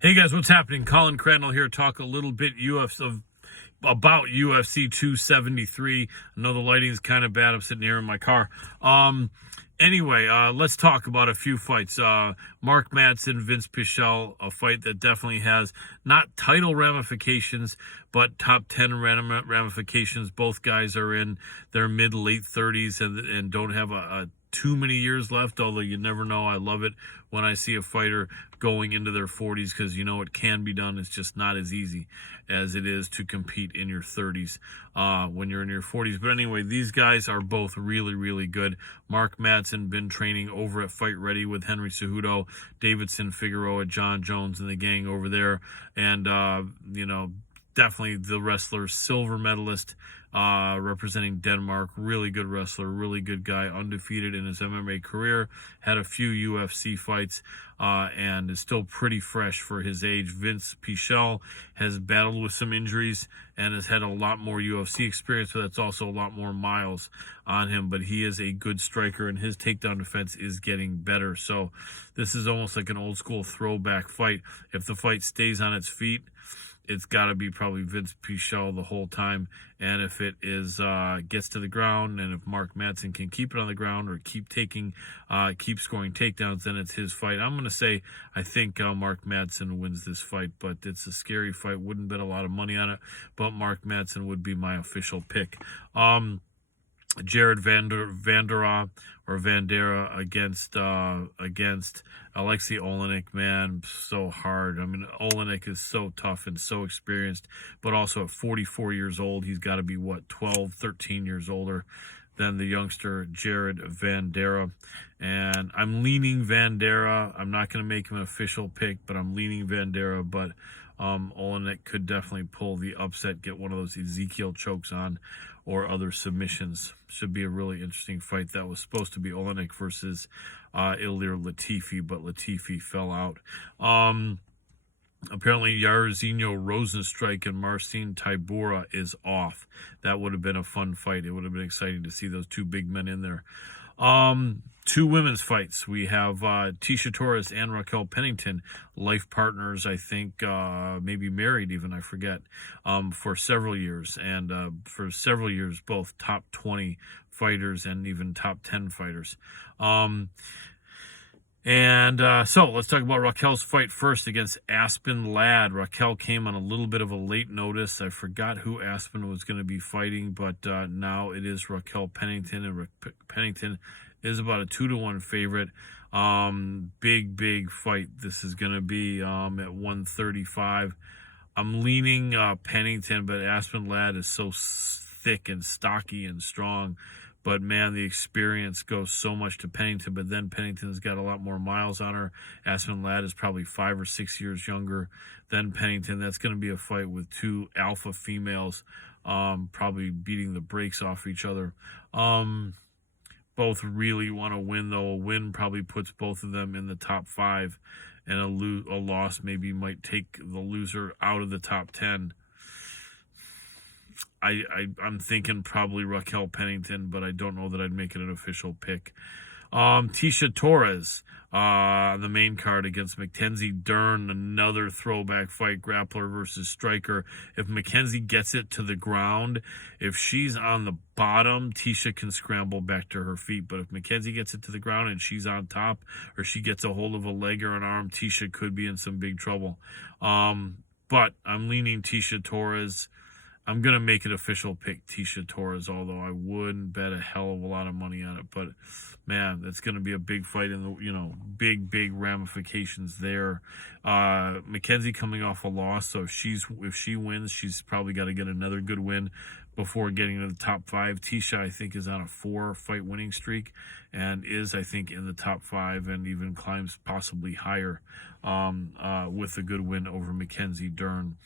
Hey guys, what's happening? Colin Crandall here. Talk a little bit about UFC 273. I know the lighting's kind of bad. I'm sitting here in my car. Anyway, let's talk about a few fights. Mark Madsen, Vince Pichel, a fight that definitely has not title ramifications, but top 10 ramifications. Both guys are in their mid-late 30s and don't have a too many years left, although you never know. I love it when I see a fighter going into their 40s because you know it can be done. It's just not as easy as it is to compete in your 30s when you're in your 40s. But anyway, these guys are both really, really good. Mark Madsen been training over at Fight Ready with Henry Cejudo, Davidson, Figueroa, John Jones, and the gang over there. And, definitely the wrestler, silver medalist, representing Denmark. Really good wrestler, really good guy, undefeated in his MMA career. Had a few UFC fights, and is still pretty fresh for his age. Vince Pichel has battled with some injuries and has had a lot more UFC experience, so that's also a lot more miles on him. But he is a good striker, and his takedown defense is getting better. So this is almost like an old school throwback fight. If the fight stays on its feet, it's got to be probably Vince Pichel the whole time. And if it is gets to the ground, and if Mark Madsen can keep it on the ground or keep scoring takedowns, then it's his fight. I'm going to say I think Mark Madsen wins this fight, but it's a scary fight. Wouldn't bet a lot of money on it, but Mark Madsen would be my official pick. Jared Vandera against Alexei Olenek, man, so hard. I mean, Olenek is so tough and so experienced, but also at 44 years old, he's got to be, 12, 13 years older than the youngster Jared Vandera. And I'm leaning Vandera. I'm not going to make him an official pick, but I'm leaning Vandera, but Olenek could definitely pull the upset, get one of those Ezekiel chokes on or other submissions. Should be a really interesting fight. That was supposed to be Olenek versus Ilir Latifi, but Latifi fell out. Apparently Jairzinho Rosenstrike and Marcin Tybura is off. That would have been a fun fight. It would have been exciting to see those two big men in there. Two women's fights. We have Tisha Torres and Raquel Pennington, life partners, I think, maybe married even, I forget, for several years. And for several years, both top 20 fighters and even top 10 fighters. So let's talk about Raquel's fight first against Aspen Ladd. Raquel came on a little bit of a late notice. I forgot who Aspen was going to be fighting, but now it is Raquel Pennington, and Pennington is about a 2-1 favorite. Big fight this is going to be at 135. I'm leaning Pennington, but Aspen Ladd is so thick and stocky and strong. But, man, the experience goes so much to Pennington. But then Pennington's got a lot more miles on her. Aspen Ladd is probably 5 or 6 years younger than Pennington. That's going to be a fight with two alpha females probably beating the brakes off each other. Both really want to win, though. A win probably puts both of them in the top 5. And a loss maybe might take the loser out of the top 10. I'm thinking probably Raquel Pennington, but I don't know that I'd make it an official pick. Tisha Torres on the main card against Mackenzie Dern, another throwback fight, grappler versus striker. If Mackenzie gets it to the ground, if she's on the bottom, Tisha can scramble back to her feet. But if Mackenzie gets it to the ground and she's on top, or she gets a hold of a leg or an arm, Tisha could be in some big trouble. But I'm leaning Tisha Torres. I'm going to make it official pick Tisha Torres, although I wouldn't bet a hell of a lot of money on it. But, man, that's going to be a big fight, and, big ramifications there. Mackenzie coming off a loss, so if she wins, she's probably got to get another good win before getting to the top 5. Tisha, I think, is on a 4-fight winning streak and is, I think, in the top 5 and even climbs possibly higher with a good win over Mackenzie Dern.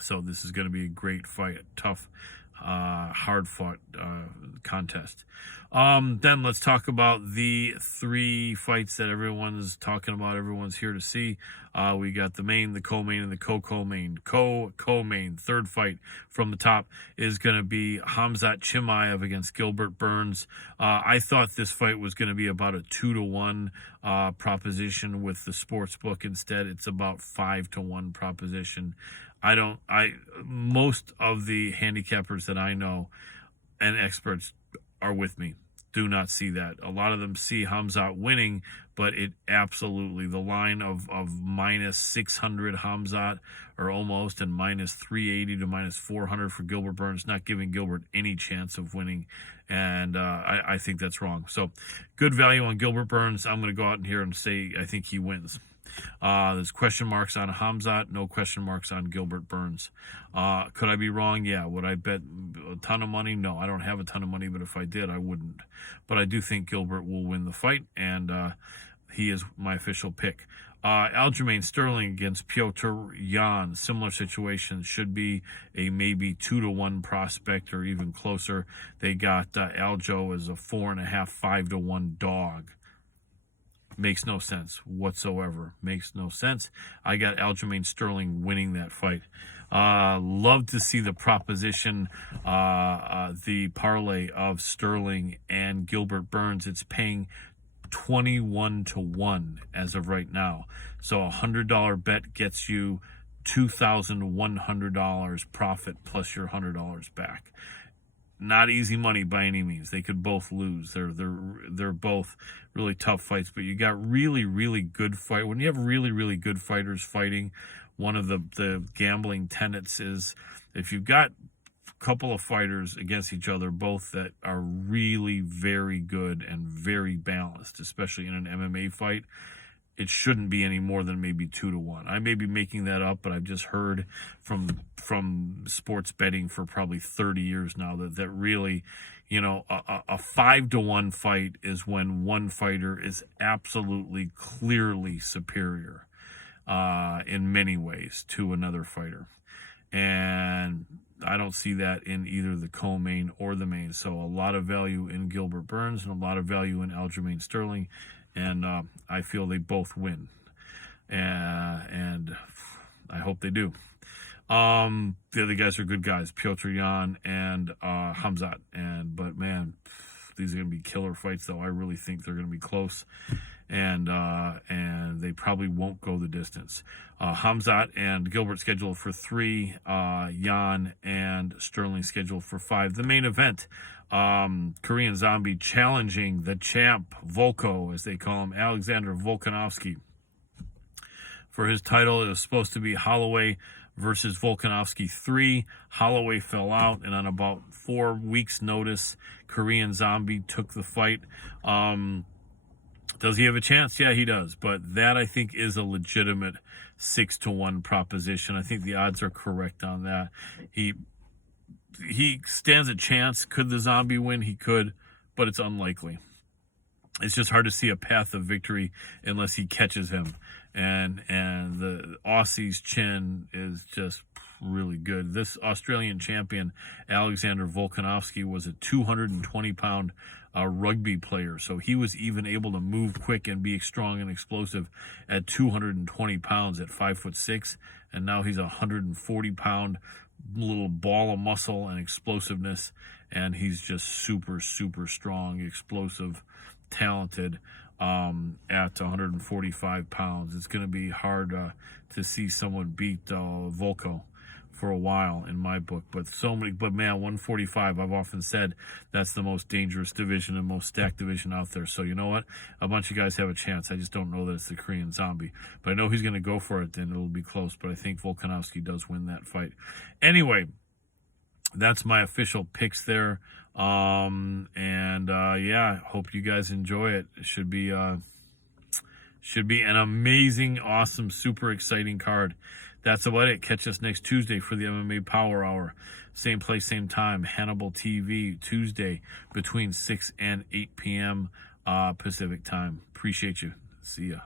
So this is going to be a great fight, tough hard-fought contest. Then let's talk about the 3 fights that everyone's talking about, everyone's here to see. We got the main, the co-main, and the co-main. Co-main, third fight from the top is going to be Khamzat Chimaev against Gilbert Burns. I thought this fight was going to be about a 2-1 proposition with the sports book. Instead, it's about 5-1 proposition. Most of the handicappers that I know and experts are with me. Do not see that. A lot of them see Khamzat winning, but it absolutely, the line of minus 600 Khamzat or almost, and minus 380 to minus 400 for Gilbert Burns, not giving Gilbert any chance of winning. And I think that's wrong. So good value on Gilbert Burns. I'm going to go out in here and say I think he wins. There's question marks on Khamzat, no question marks on Gilbert Burns. Could I be wrong? Yeah. Would I bet a ton of money? No, I don't have a ton of money, but if I did, I wouldn't. But I do think Gilbert will win the fight, and he is my official pick. Aljamain Sterling against Petr Yan, similar situation, should be a maybe 2-1 prospect or even closer. They got Aljo as a 4.5, 5-1 dog. Makes no sense whatsoever. Makes no sense. I got Aljamain Sterling winning that fight. Love to see the proposition, the parlay of Sterling and Gilbert Burns. It's paying 21-1 as of right now. So a $100 bet gets you $2,100 profit plus your $100 back. Not easy money by any means. They could both lose. They're both really tough fights, but you got really good fight. When you have really good fighters fighting, one of the gambling tenets is if you've got a couple of fighters against each other, both that are really very good and very balanced, especially in an MMA fight, it shouldn't be any more than maybe 2-1. I may be making that up, but I've just heard from sports betting for probably 30 years now that really, you know, a 5-1 fight is when one fighter is absolutely clearly superior in many ways to another fighter. And I don't see that in either the co-main or the main. So a lot of value in Gilbert Burns and a lot of value in Aljamain Sterling. And I feel they both win. And I hope they do. The other guys are good guys, Petr Yan and Khamzat. But man, these are going to be killer fights, though. I really think they're going to be close. And they probably won't go the distance. Khamzat and Gilbert scheduled for 3, Yan and Sterling scheduled for 5. The main event, Korean Zombie challenging the champ, Volko, as they call him, Alexander Volkanovski. For his title, it was supposed to be Holloway versus Volkanovski 3. Holloway fell out, and on about 4 weeks' notice, Korean Zombie took the fight. Does he have a chance? Yeah, he does. But that, I think, is a legitimate 6-1 proposition. I think the odds are correct on that. He stands a chance. Could the Zombie win? He could, but it's unlikely. It's just hard to see a path of victory unless he catches him. And the Aussie's chin is just really good. This Australian champion, Alexander Volkanovski, was a 220-pound rugby player. So he was even able to move quick and be strong and explosive at 220 pounds at 5'6". And now he's a 140-pound little ball of muscle and explosiveness. And he's just super strong, explosive, talented at 145 pounds. It's going to be hard to see someone beat Volko for a while in my book. But man, 145, I've often said that's the most dangerous division and most stacked division out there. So you know what? A bunch of guys have a chance. I just don't know that it's the Korean Zombie. But I know he's going to go for it, and it'll be close. But I think Volkanovski does win that fight. Anyway, that's my official picks there. Yeah, hope you guys enjoy it. It should be an amazing, awesome, super exciting card. That's about it. Catch us next Tuesday for the MMA Power Hour. Same place, same time. Hannibal TV, Tuesday between 6 and 8 p.m. Pacific time. Appreciate you. See ya.